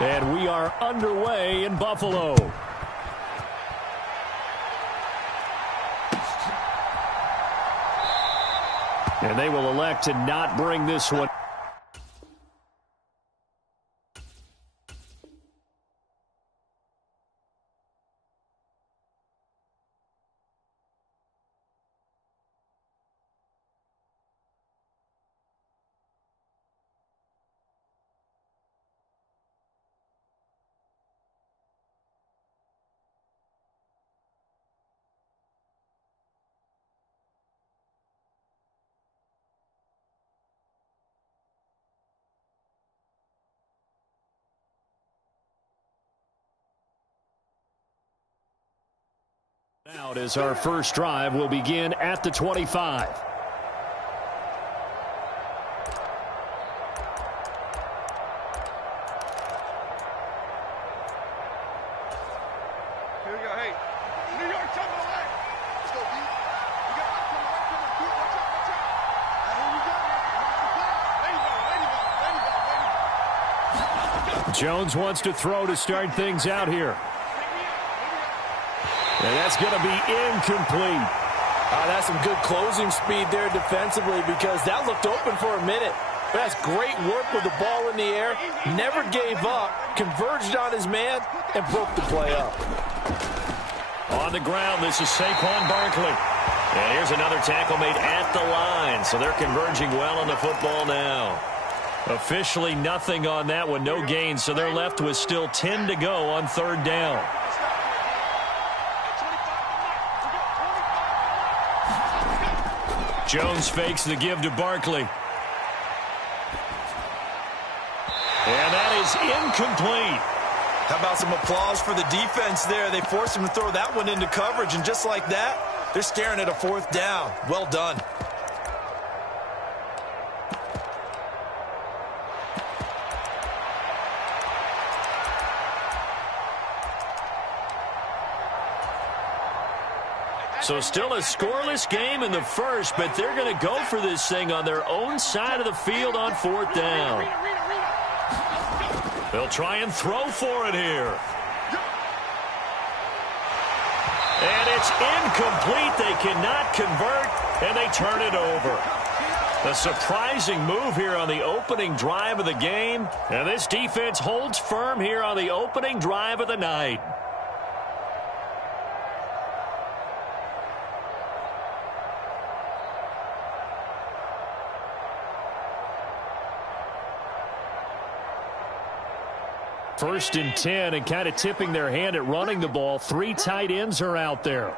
And we are underway in Buffalo. And they will elect to not bring this one. Out as our first drive will begin at the 25. Here we go. Hey, New York, come on, hey. Let's go, B. We got come on, watch out. Here we go. There you go. Jones wants to throw to start things out here. And that's going to be incomplete. That's some good closing speed there defensively because that looked open for a minute. But that's great work with the ball in the air. Never gave up, converged on his man, and broke the play up. On the ground, this is Saquon Barkley. And here's another tackle made at the line. So they're converging well on the football now. Officially nothing on that one, no gain. So they're left with still 10 to go on third down. Jones fakes the give to Barkley. And that is incomplete. How about some applause for the defense there? They forced him to throw that one into coverage, and just like that, they're staring at a fourth down. Well done. So still a scoreless game in the first, but they're going to go for this thing on their own side of the field on fourth down. They'll try and throw for it here. And it's incomplete. They cannot convert, and they turn it over. A surprising move here on the opening drive of the game, and this defense holds firm here on the opening drive of the night. First and 10, and kind of tipping their hand at running the ball. 3 tight ends are out there.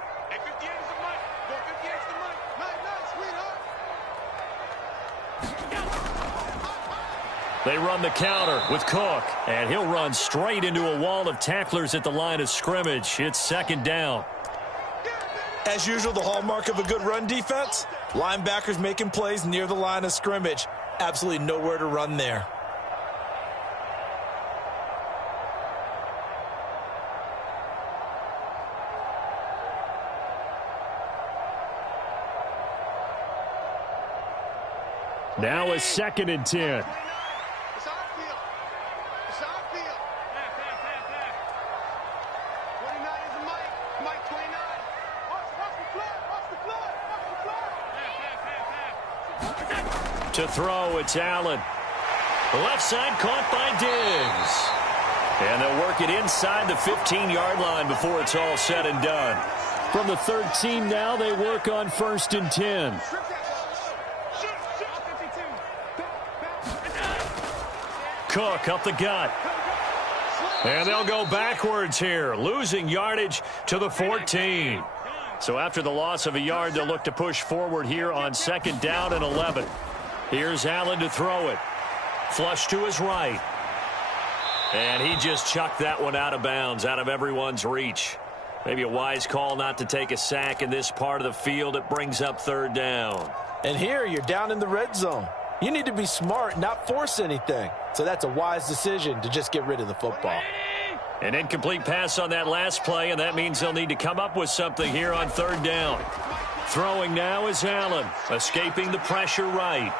They run the counter with Cook, and he'll run straight into a wall of tacklers at the line of scrimmage. It's second down. As usual, the hallmark of a good run defense, linebackers making plays near the line of scrimmage. Absolutely nowhere to run there. Now a second and 10. To throw, it's Allen. The left side caught by Diggs. And they'll work it inside the 15-yard line before it's all said and done. From the 13 now, they work on first and 10. Cook up the gut. And they'll go backwards here, losing yardage to the 14. So after the loss of a yard, they'll look to push forward here on second down and 11. Here's Allen to throw it. Flush to his right. And he just chucked that one out of bounds, out of everyone's reach. Maybe a wise call not to take a sack in this part of the field. It brings up third down. And here you're down in the red zone. You need to be smart, not force anything. So that's a wise decision to just get rid of the football. An incomplete pass on that last play, and that means they'll need to come up with something here on third down. Throwing now is Allen, escaping the pressure right.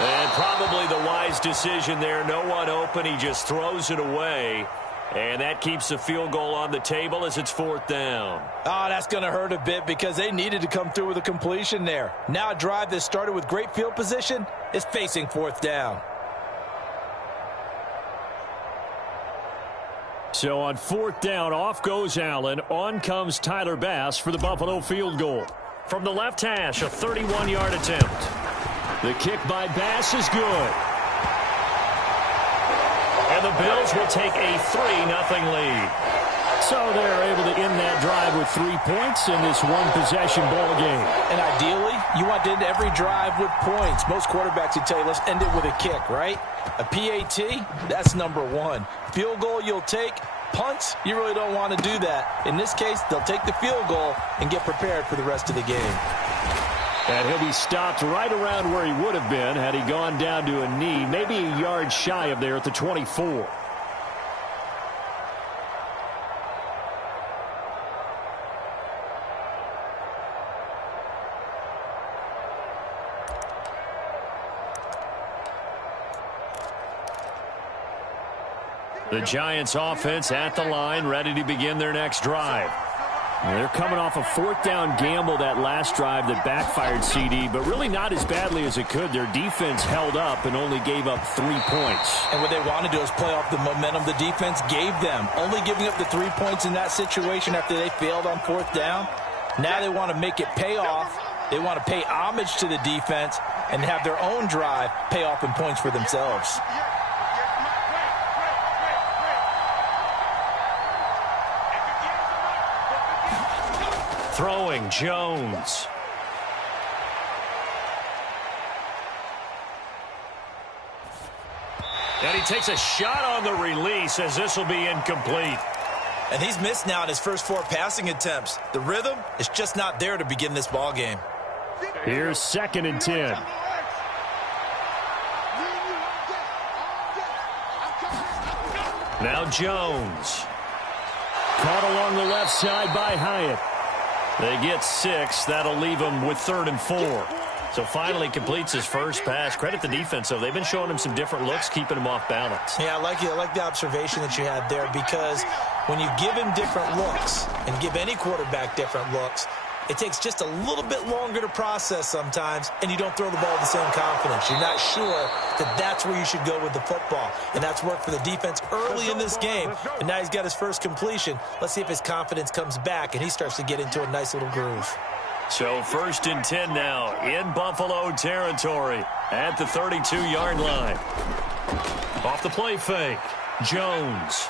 And probably the wise decision there. No one open. He just throws it away. And that keeps the field goal on the table as it's 4th down. Oh, that's going to hurt a bit because they needed to come through with a completion there. Now a drive that started with great field position is facing 4th down. So on 4th down, off goes Allen. On comes Tyler Bass for the Buffalo field goal. From the left hash, a 31-yard attempt. The kick by Bass is good. And the Bills will take a 3-0 lead. So they're able to end that drive with 3 points in this one-possession ball game. And ideally, you want to end every drive with points. Most quarterbacks would tell you, let's end it with a kick, right? A PAT, that's number 1. Field goal you'll take. Punts, you really don't want to do that. In this case, they'll take the field goal and get prepared for the rest of the game. And he'll be stopped right around where he would have been had he gone down to a knee, maybe a yard shy of there at the 24. The Giants offense at the line, ready to begin their next drive. They're coming off a 4th down gamble that last drive that backfired, CD, but really not as badly as it could. Their defense held up and only gave up 3 points. And what they want to do is play off the momentum the defense gave them. Only giving up the 3 points in that situation after they failed on 4th down. Now they want to make it pay off. They want to pay homage to the defense and have their own drive pay off in points for themselves. Throwing, Jones. And he takes a shot on the release as this will be incomplete. And he's missed now in his first 4 passing attempts. The rhythm is just not there to begin this ball game. Here's 2nd and 10. Now Jones. Caught along the left side by Hyatt. They get 6. That'll leave him with 3rd and 4. So finally completes his first pass. Credit the defense, though. They've been showing him some different looks, keeping him off balance. Yeah, I like the observation that you had there, because when you give him different looks and give any quarterback different looks, it takes just a little bit longer to process sometimes, and you don't throw the ball with the same confidence. You're not sure that that's where you should go with the football, and that's worked for the defense early in this game, and now he's got his first completion. Let's see if his confidence comes back, and he starts to get into a nice little groove. So 1st and 10 now in Buffalo territory at the 32-yard line. Off the play fake, Jones.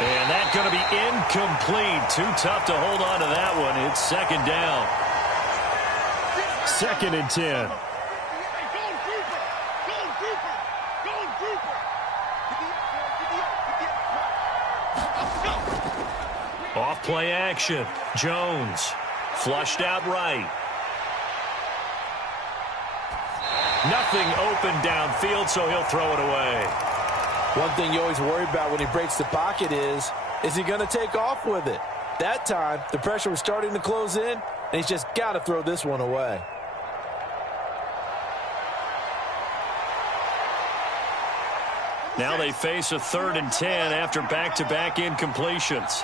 And that's going to be incomplete. Too tough to hold on to that one. It's 2nd down. 2nd and 10. Off play action. Jones flushed out right. Nothing open downfield, so he'll throw it away. One thing you always worry about when he breaks the pocket is he going to take off with it? That time, the pressure was starting to close in, and he's just got to throw this one away. Now they face a 3rd and 10 after back-to-back incompletions.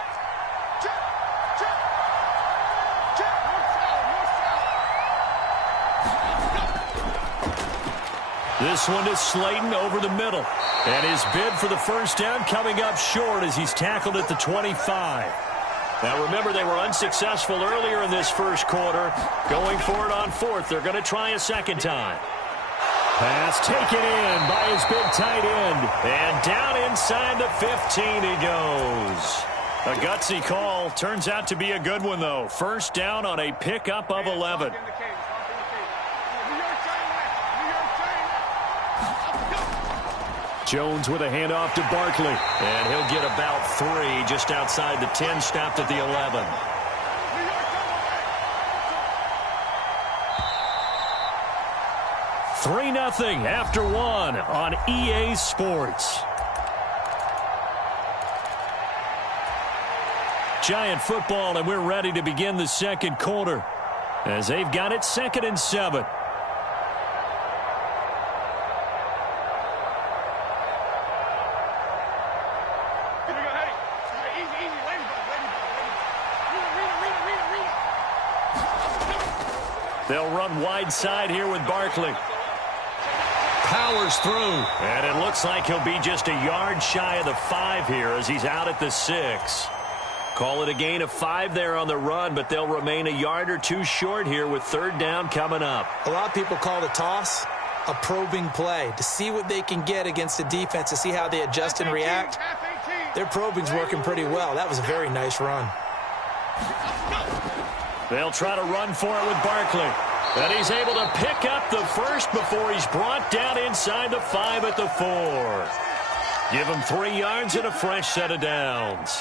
This one is Slayton over the middle. And his bid for the first down coming up short as he's tackled at the 25. Now remember, they were unsuccessful earlier in this first quarter. Going for it on 4th. They're going to try a 2nd time. Pass taken in by his big tight end. And down inside the 15 he goes. A gutsy call. Turns out to be a good one, though. First down on a pickup of 11. Jones with a handoff to Barkley. And he'll get about 3 just outside the 10, stopped at the 11. Three 3-0 after 1 on EA Sports. Giant football, and we're ready to begin the second quarter as they've got it 2nd and 7. They'll run wide side here with Barkley. Powers through. And it looks like he'll be just a yard shy of the 5 here as he's out at the 6. Call it a gain of 5 there on the run, but they'll remain a yard or 2 short here with 3rd down coming up. A lot of people call the toss a probing play to see what they can get against the defense, to see how they adjust and react. Their probing's working pretty well. That was a very nice run. They'll try to run for it with Barkley. And he's able to pick up the first before he's brought down inside the 5 at the 4. Give him 3 yards and a fresh set of downs.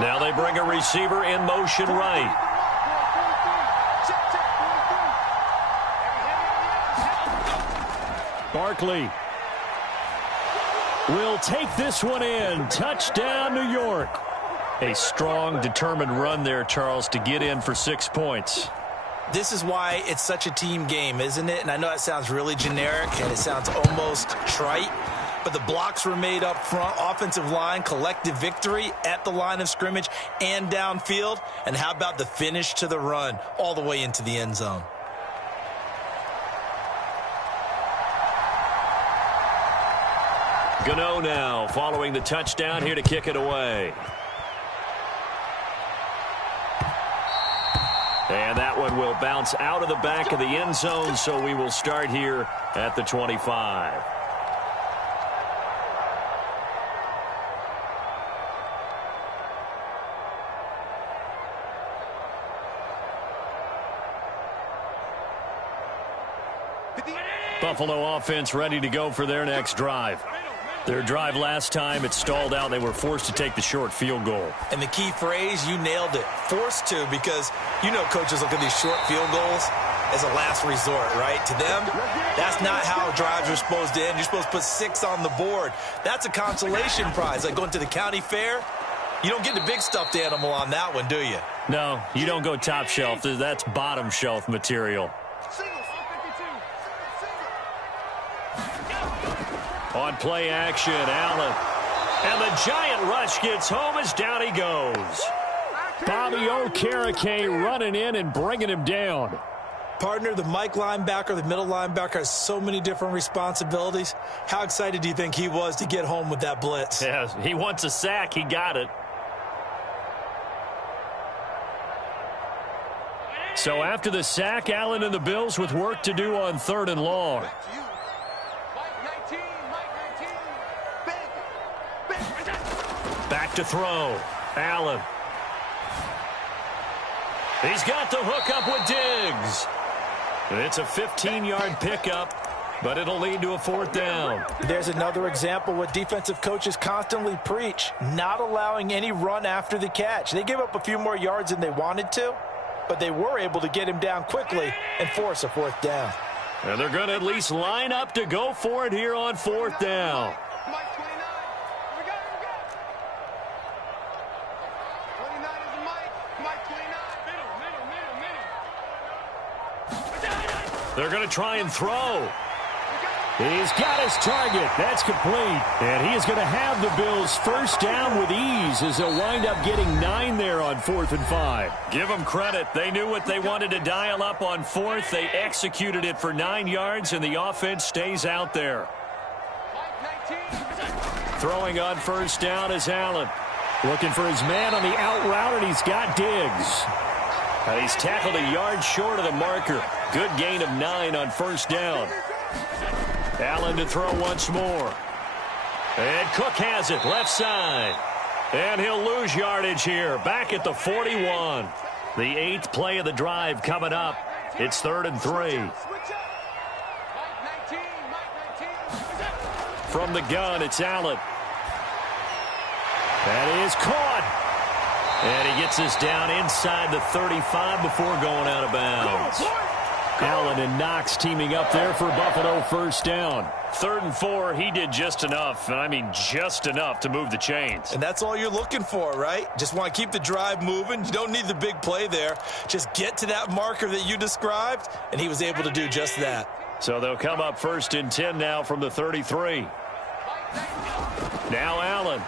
Now they bring a receiver in motion right. Barkley will take this one in. Touchdown, New York. A strong, determined run there, Charles, to get in for 6 points. This is why it's such a team game, isn't it? And I know it sounds really generic and it sounds almost trite, but the blocks were made up front, offensive line, collective victory at the line of scrimmage and downfield. And how about the finish to the run all the way into the end zone? Gano now following the touchdown here to kick it away. And that one will bounce out of the back of the end zone, so we will start here at the 25. Buffalo offense ready to go for their next drive. Their drive last time, it stalled out. They were forced to take the short field goal. And the key phrase, you nailed it, forced to, because you know coaches look at these short field goals as a last resort, right? To them, that's not how drives are supposed to end. You're supposed to put 6 on the board. That's a consolation prize. Like going to the county fair, you don't get the big stuffed animal on that one, do you? No, you don't go top shelf. That's bottom shelf material. On play action, Allen. And the giant rush gets home as down he goes. Bobby Okereke running in and bringing him down. Partner, the Mike linebacker, the middle linebacker has so many different responsibilities. How excited do you think he was to get home with that blitz? Yeah, he wants a sack. He got it. So after the sack, Allen and the Bills with work to do on 3rd and long. Back to throw. Allen. He's got the hook up with Diggs. It's a 15-yard pickup, but it'll lead to a 4th down. There's another example what defensive coaches constantly preach, not allowing any run after the catch. They gave up a few more yards than they wanted to, but they were able to get him down quickly and force a 4th down. And they're going to at least line up to go for it here on 4th down. They're going to try and throw. He's got his target. That's complete. And he is going to have the Bills 1st down with ease as they'll wind up getting 9 there on 4th and 5. Give them credit. They knew what they wanted to dial up on 4th. They executed it for 9 yards, and the offense stays out there. Throwing on 1st down is Allen. Looking for his man on the out route, and he's got Diggs. And he's tackled a yard short of the marker. Good gain of 9 on 1st down. Allen to throw once more. And Cook has it, left side. And he'll lose yardage here, back at the 41. The 8th play of the drive coming up. It's 3rd and 3. From the gun, it's Allen. That is caught. And he gets us down inside the 35 before going out of bounds. Allen and Knox teaming up there for Buffalo 1st down. 3rd and 4, he did just enough, and I mean just enough to move the chains. And that's all you're looking for, right? Just want to keep the drive moving. You don't need the big play there. Just get to that marker that you described, and he was able to do just that. So they'll come up 1st and 10 now from the 33. Now Allen.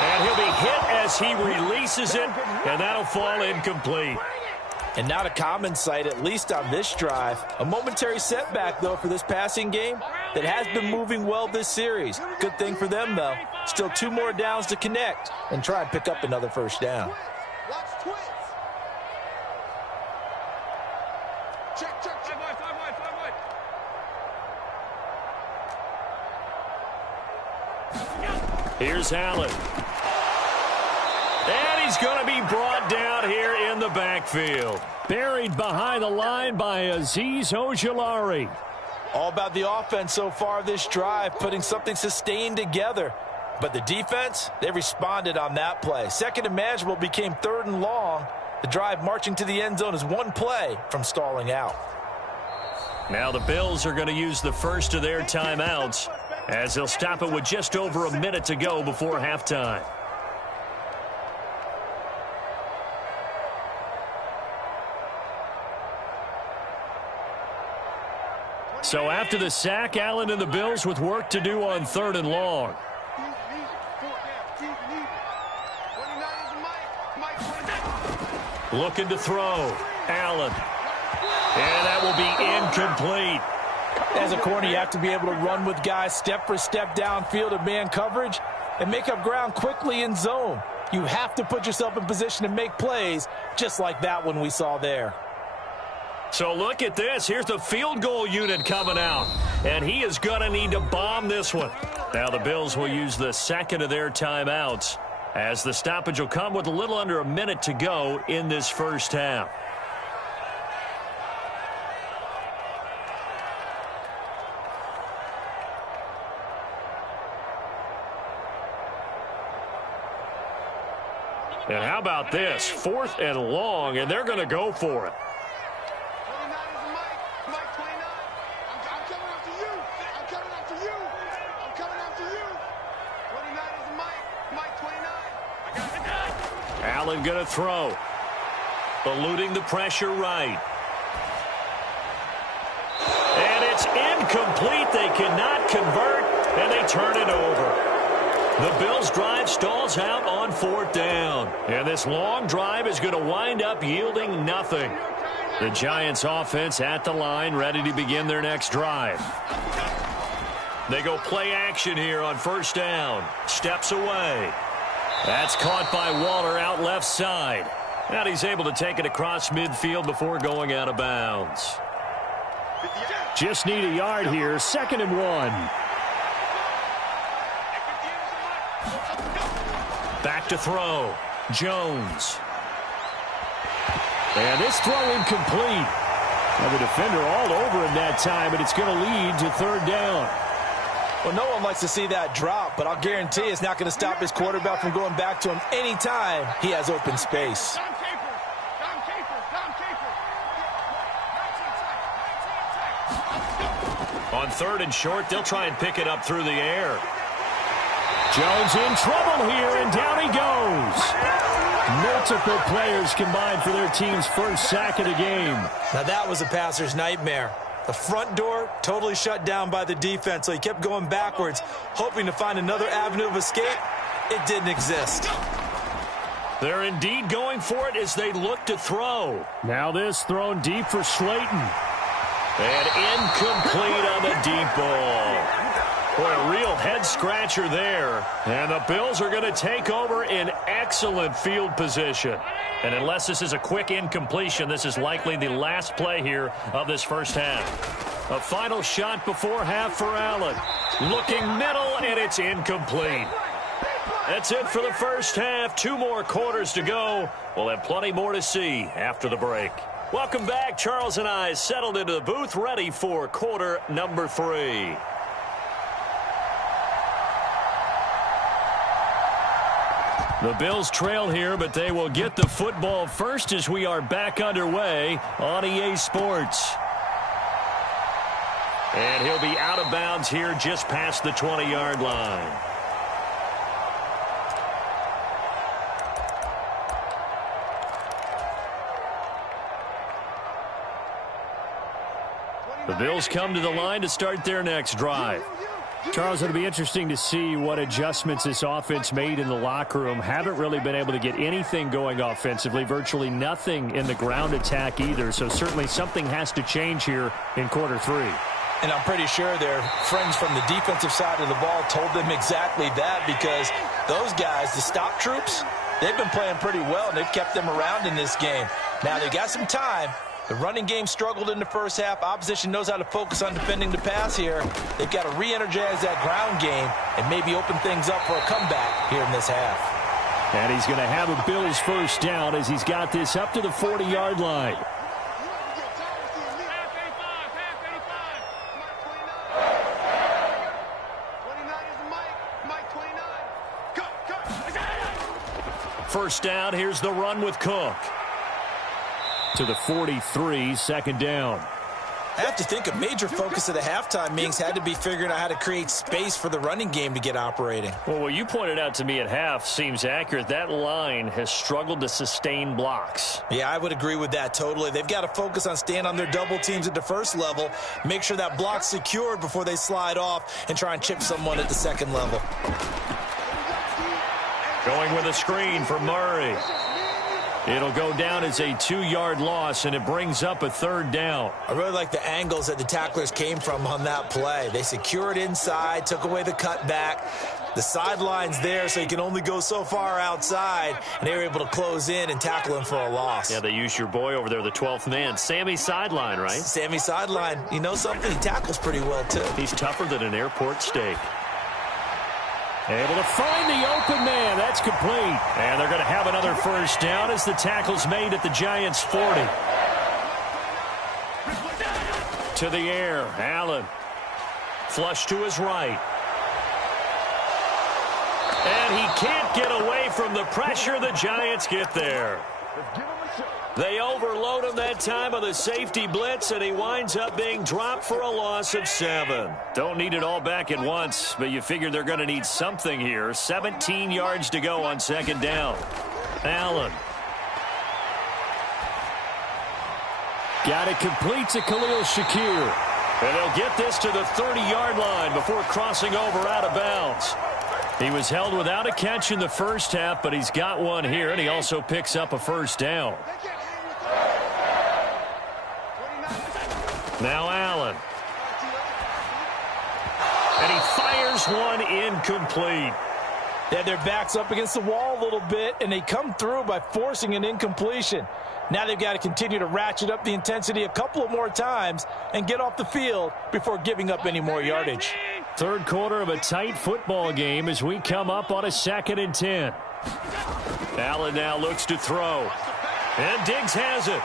And he'll be hit as he releases it, and that'll fall incomplete. And not a common sight, at least on this drive. A momentary setback, though, for this passing game that has been moving well this series. Good thing for them, though. Still 2 more downs to connect and try and pick up another first down. Watch twins. Check, check, check. Five wide. Here's Allen. And he's going to be brought down here in the backfield. Buried behind the line by Azeez Ojulari. All about the offense so far this drive, putting something sustained together. But the defense, they responded on that play. Second and manageable became 3rd and long. The drive marching to the end zone is 1 play from stalling out. Now the Bills are going to use the first of their timeouts as they'll stop it with just over a minute to go before halftime. So after the sack, Allen and the Bills with work to do on 3rd and long. Looking to throw. Allen. And that will be incomplete. As a corner, you have to be able to run with guys step for step downfield in man coverage and make up ground quickly in zone. You have to put yourself in position to make plays just like that one we saw there. So look at this. Here's the field goal unit coming out. And he is going to need to bomb this one. Now the Bills will use the second of their timeouts as the stoppage will come with a little under a minute to go in this first half. And how about this? 4th and long, and they're going to go for it. Allen going to throw. Eluding the pressure right. And it's incomplete. They cannot convert, and they turn it over. The Bills' drive stalls out on 4th down. And this long drive is going to wind up yielding nothing. The Giants' offense at the line, ready to begin their next drive. They go play action here on 1st down. Steps away. That's caught by Waller out left side. And he's able to take it across midfield before going out of bounds. Just need a yard here. 2nd and 1. Back to throw. Jones. And this throw incomplete. And the defender all over him that time, but it's going to lead to 3rd down. Well, no one likes to see that drop, but I'll guarantee it's not going to stop his quarterback from going back to him anytime he has open space. On 3rd and short, they'll try and pick it up through the air. Jones in trouble here, and down he goes. Multiple players combined for their team's first sack of the game. Now that was a passer's nightmare. The front door totally shut down by the defense, so he kept going backwards, hoping to find another avenue of escape. It didn't exist. They're indeed going for it as they look to throw. Now this thrown deep for Slayton. And incomplete on the deep ball. Boy, a real head-scratcher there. And the Bills are going to take over in excellent field position. And unless this is a quick incompletion, this is likely the last play here of this first half. A final shot before half for Allen. Looking middle, and it's incomplete. That's it for the first half. 2 more quarters to go. We'll have plenty more to see after the break. Welcome back. Charles and I settled into the booth, ready for quarter number 3. The Bills trail here, but they will get the football first as we are back underway on EA Sports. And he'll be out of bounds here just past the 20-yard line. The Bills come to the line to start their next drive. Charles, it'll be interesting to see what adjustments this offense made in the locker room. Haven't really been able to get anything going offensively, virtually nothing in the ground attack either. So certainly something has to change here in quarter three. And I'm pretty sure their friends from the defensive side of the ball told them exactly that, because those guys, the stop troops, they've been playing pretty well, and they've kept them around in this game. Now, they got some time. The running game struggled in the first half. Opposition knows how to focus on defending the pass here. They've got to re-energize that ground game and maybe open things up for a comeback here in this half. And he's going to have a Bills first down as he's got this up to the 40-yard line. First down, here's the run with Cook. To the 43, second down. I have to think a major focus of the halftime meetings had to be figuring out how to create space for the running game to get operating. Well, what you pointed out to me at half seems accurate. That line has struggled to sustain blocks. Yeah, I would agree with that totally. They've got to focus on staying on their double teams at the first level, make sure that block's secured before they slide off and try and chip someone at the second level. Going with a screen for Murray. It'll go down as a 2-yard loss, and it brings up a third down. I really like the angles that the tacklers came from on that play. They secured inside, took away the cutback. The sideline's there, so you can only go so far outside, and they were able to close in and tackle him for a loss. Yeah, they used your boy over there, the 12th man. Sammy Sideline, right? Sammy Sideline. You know something? He tackles pretty well, too. He's tougher than an airport steak. Able to find the open man. That's complete. And they're going to have another first down as the tackle's made at the Giants' 40. To the air, Allen. Flush to his right. And he can't get away from the pressure. The Giants get there. They overload him that time on the safety blitz, and he winds up being dropped for a loss of 7. Don't need it all back at once, but you figure they're going to need something here. 17 yards to go on second down. Allen. Got it complete to Khalil Shakir. And they'll get this to the 30-yard line before crossing over out of bounds. He was held without a catch in the first half, but he's got one here, and he also picks up a first down. Now Allen. And he fires one incomplete. They had their backs up against the wall a little bit, and they come through by forcing an incompletion. Now they've got to continue to ratchet up the intensity a couple of more times and get off the field before giving up any more yardage. Third quarter of a tight football game as we come up on a 2nd and 10. Allen now looks to throw. And Diggs has it.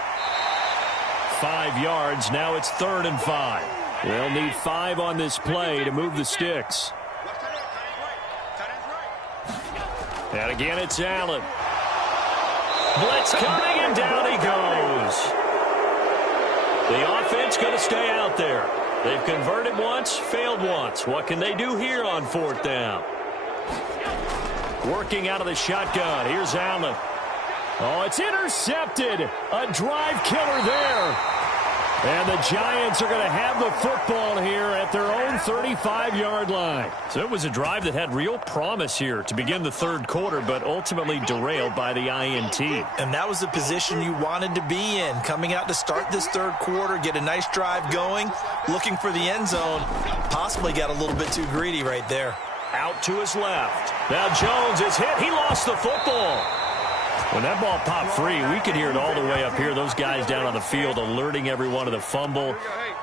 5 yards. Now it's 3rd and 5. They'll need 5 on this play to move the sticks. And again, it's Allen. Blitz coming, and down he goes. The offense going to stay out there. They've converted once, failed once. What can they do here on 4th down? Working out of the shotgun. Here's Allen. Oh, it's intercepted. A drive killer there. And the Giants are going to have the football here at their own 35-yard line. So it was a drive that had real promise here to begin the third quarter, but ultimately derailed by the INT. And that was the position you wanted to be in, coming out to start this third quarter, get a nice drive going, looking for the end zone. Possibly got a little bit too greedy right there. Out to his left. Now Jones is hit. He lost the football. When that ball popped free, we could hear it all the way up here. Those guys down on the field alerting everyone of the fumble.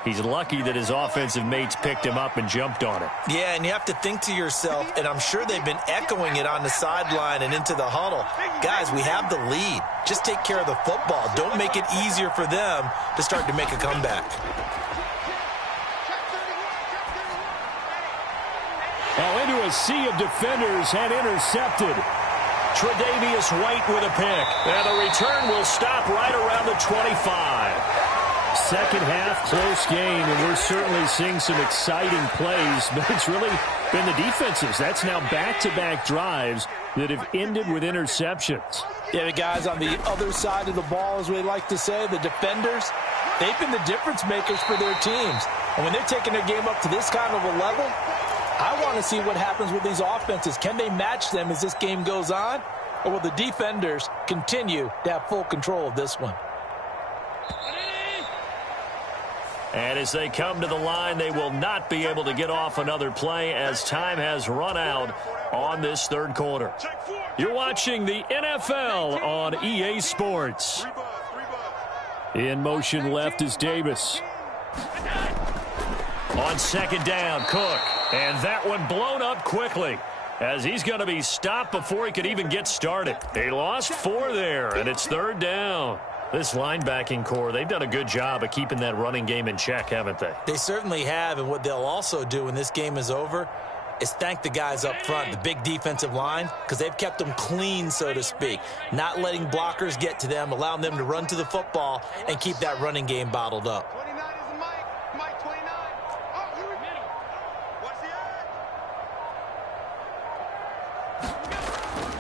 He's lucky that his offensive mates picked him up and jumped on it. Yeah, and you have to think to yourself, and I'm sure they've been echoing it on the sideline and into the huddle. Guys, we have the lead. Just take care of the football. Don't make it easier for them to start to make a comeback. Now into a sea of defenders and intercepted. Tre'Davious White with a pick. And the return will stop right around the 25. Second half, close game, and we're certainly seeing some exciting plays, but it's really been the defenses. That's now back-to-back drives that have ended with interceptions. Yeah, the guys on the other side of the ball, as we like to say, the defenders, they've been the difference makers for their teams. And when they're taking their game up to this kind of a level, I want to see what happens with these offenses. Can they match them as this game goes on? Or will the defenders continue to have full control of this one? And as they come to the line, they will not be able to get off another play as time has run out on this third quarter. You're watching the NFL on EA Sports. In motion left is Davis. On second down, Cook. And that one blown up quickly as he's going to be stopped before he could even get started. He lost 4 there, and it's third down. This linebacking core, they've done a good job of keeping that running game in check, haven't they? They certainly have, and what they'll also do when this game is over is thank the guys up front, the big defensive line, because they've kept them clean, so to speak, not letting blockers get to them, allowing them to run to the football and keep that running game bottled up. 29 is Mike. Mike 29. Oh, here we go. What's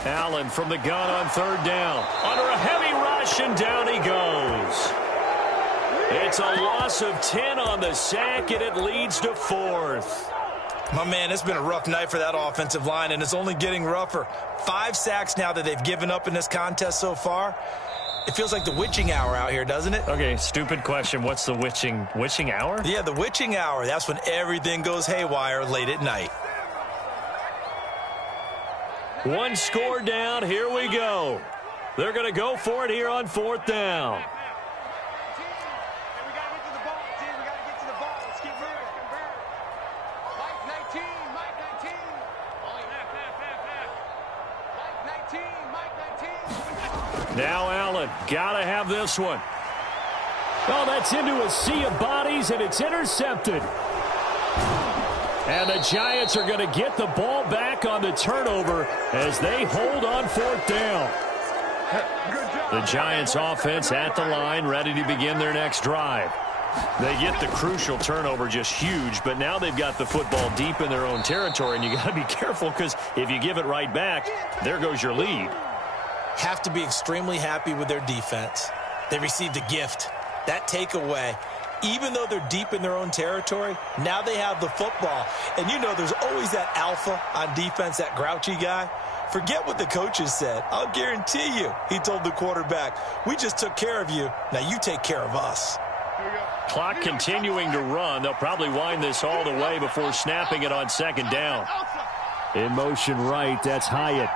the Allen from the gun on third down. Under a heavy rush, and down he goes. It's a loss of 10 on the sack, and it leads to 4th. My man, it's been a rough night for that offensive line, and it's only getting rougher. 5 sacks now that they've given up in this contest so far. It feels like the witching hour out here, doesn't it? Okay, stupid question. What's the witching hour? Yeah, the witching hour. That's when everything goes haywire late at night. One score down. Here we go. They're going to go for it here on 4th down. Now Allen, gotta have this one. Oh, that's into a sea of bodies, and it's intercepted. And the Giants are going to get the ball back on the turnover as they hold on 4th down. The Giants offense at the line, ready to begin their next drive. They get the crucial turnover, just huge, but now they've got the football deep in their own territory, and you got to be careful because if you give it right back, there goes your lead. Have to be extremely happy with their defense. They received a gift. That takeaway, even though they're deep in their own territory, now they have the football. And you know there's always that alpha on defense, that grouchy guy. Forget what the coaches said. I'll guarantee you, he told the quarterback, we just took care of you. Now you take care of us. Clock continuing to run. They'll probably wind this all the way before snapping it on second down. In motion right, that's Hyatt.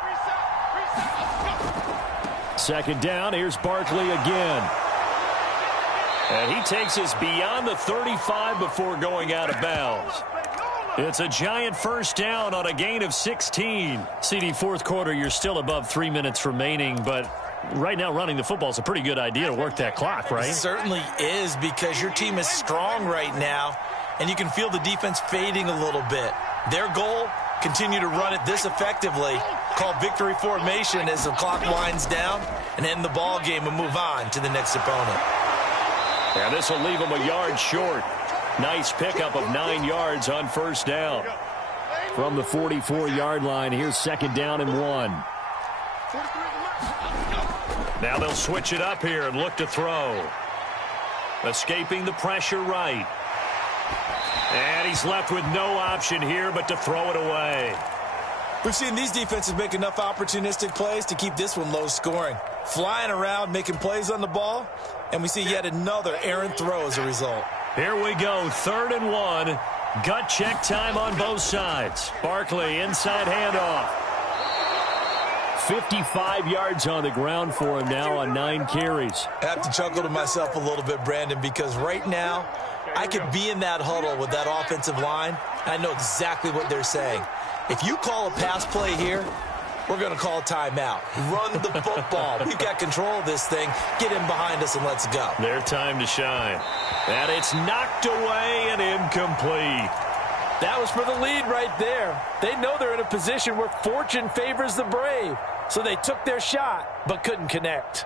Second down, here's Barkley again. And he takes us beyond the 35 before going out of bounds. It's a Giant first down on a gain of 16. CD, fourth quarter, you're still above 3 minutes remaining, but right now running the football is a pretty good idea to work that clock, right? It certainly is, because your team is strong right now, and you can feel the defense fading a little bit. Their goal, continue to run it this effectively, called victory formation as the clock winds down, and end the ball game and move on to the next opponent. And this will leave them a yard short. Nice pickup of 9 yards on first down. From the 44-yard line, here's second down and 1. Now they'll switch it up here and look to throw. Escaping the pressure right. And he's left with no option here but to throw it away. We've seen these defenses make enough opportunistic plays to keep this one low scoring. Flying around, making plays on the ball, and we see yet another errant throw as a result. Here we go, 3rd and 1. Gut check time on both sides. Barkley, inside handoff. 55 yards on the ground for him now on 9 carries. I have to chuckle to myself a little bit, Brandon, because right now I could be in that huddle with that offensive line. I know exactly what they're saying. If you call a pass play here, we're going to call timeout. Run the football. We've got control of this thing. Get in behind us and let's go. Their time to shine. And it's knocked away and incomplete. That was for the lead right there. They know they're in a position where fortune favors the brave. So they took their shot, but couldn't connect.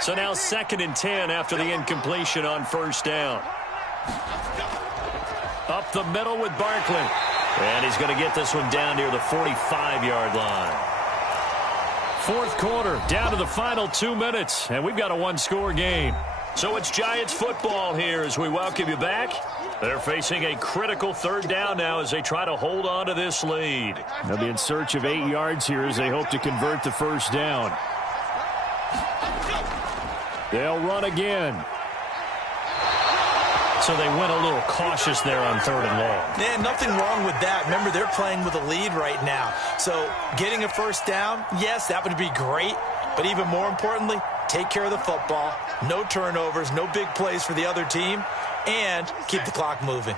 So now 2nd and 10 after the incompletion on first down. Up the middle with Barkley. And he's going to get this one down near the 45-yard line. Fourth quarter, down to the final 2 minutes, and we've got a one-score game. So it's Giants football here as we welcome you back. They're facing a critical third down now as they try to hold on to this lead. They'll be in search of 8 yards here as they hope to convert the first down. They'll run again. So they went a little cautious there on third and long. Yeah, nothing wrong with that. Remember, they're playing with a lead right now. So getting a first down, yes, that would be great. But even more importantly, take care of the football. No turnovers, no big plays for the other team, and keep the clock moving.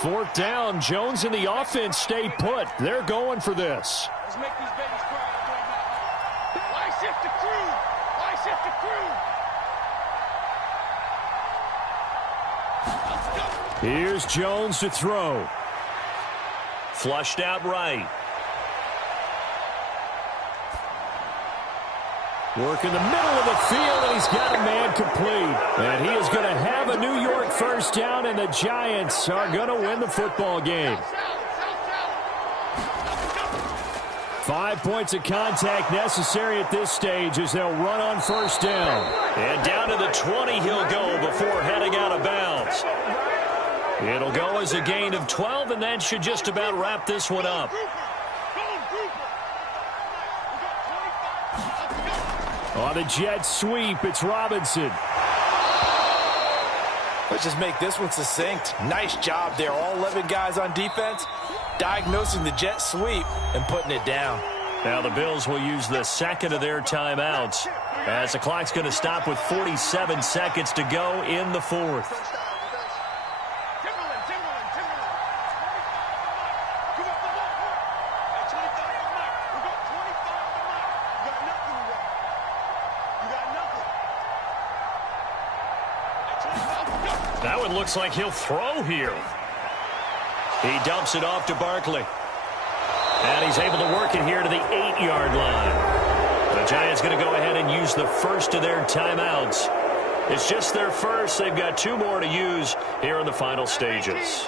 Fourth down, Jones and the offense stay put. They're going for this. Let's make these babies cry. Why shift the crew? Why shift the crew? Here's Jones to throw. Flushed out right. Work in the middle of the field, and he's got a man complete. And he is going to have a New York first down, and the Giants are going to win the football game. 5 points of contact necessary at this stage as they'll run on first down. And down to the 20 he'll go before heading out of bounds. It'll go as a gain of 12, and that should just about wrap this one up. On the jet sweep, it's Robinson. Let's just make this one succinct. Nice job there. All 11 guys on defense diagnosing the jet sweep and putting it down. Now the Bills will use the second of their timeouts as the clock's going to stop with 47 seconds to go in the fourth. That one looks like he'll throw here. He dumps it off to Barkley. And he's able to work it here to the 8-yard line. The Giants going to go ahead and use the first of their timeouts. It's just their first. They've got 2 more to use here in the final stages.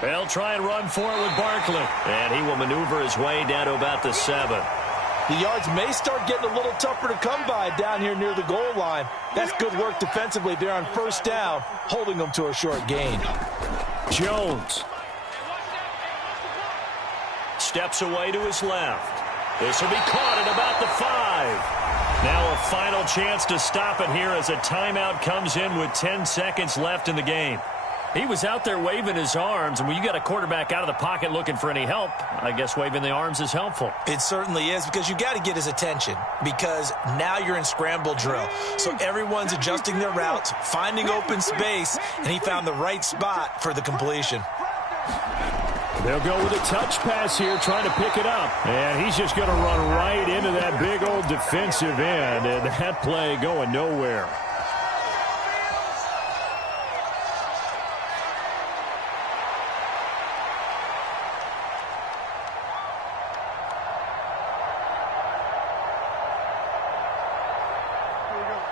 They'll try and run for it with Barkley. And he will maneuver his way down to about the 7. The yards may start getting a little tougher to come by down here near the goal line. That's good work defensively there on first down, holding them to a short gain. Jones. Steps away to his left. This will be caught at about the 5. Now a final chance to stop it here as a timeout comes in with 10 seconds left in the game. He was out there waving his arms, and when you got a quarterback out of the pocket looking for any help, I guess waving the arms is helpful. It certainly is, because you got to get his attention, because now you're in scramble drill. So everyone's adjusting their routes, finding open space, and he found the right spot for the completion. They'll go with a touch pass here, trying to pick it up. And he's just going to run right into that big old defensive end, and that play going nowhere.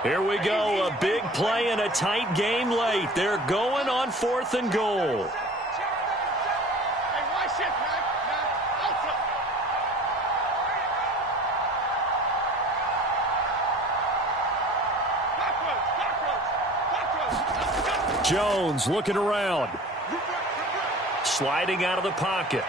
Here we go, a big play and a tight game late. They're going on 4th and goal. Jones looking around. Sliding out of the pocket.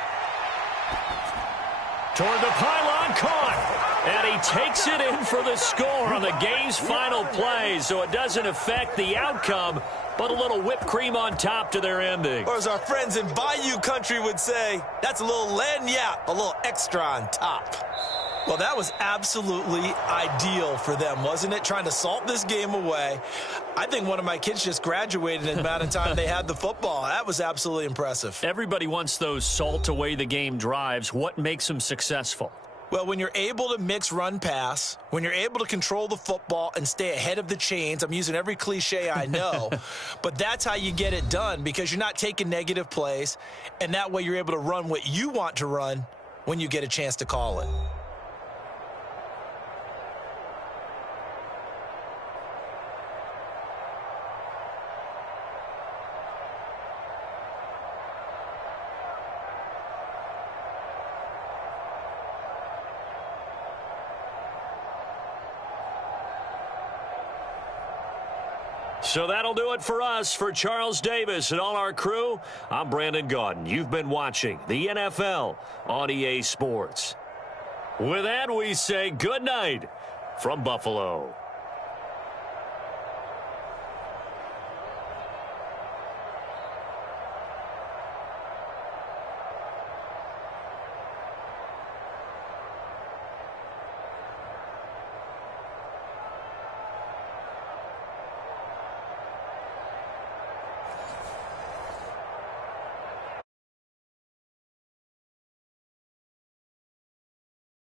Toward the pylon, caught. And he takes it in for the score on the game's final play, so it doesn't affect the outcome, but a little whipped cream on top to their ending. Or as our friends in Bayou country would say, that's a little lagniappe, a little extra on top. Well, that was absolutely ideal for them, wasn't it? Trying to salt this game away. I think one of my kids just graduated in the amount of time they had the football. That was absolutely impressive. Everybody wants those salt away the game drives. What makes them successful? Well, when you're able to mix run-pass, when you're able to control the football and stay ahead of the chains, I'm using every cliche I know, but that's how you get it done, because you're not taking negative plays, and that way you're able to run what you want to run when you get a chance to call it. So that'll do it for us. For Charles Davis and all our crew, I'm Brandon Gaudin. You've been watching the NFL on EA Sports. With that, we say good night from Buffalo.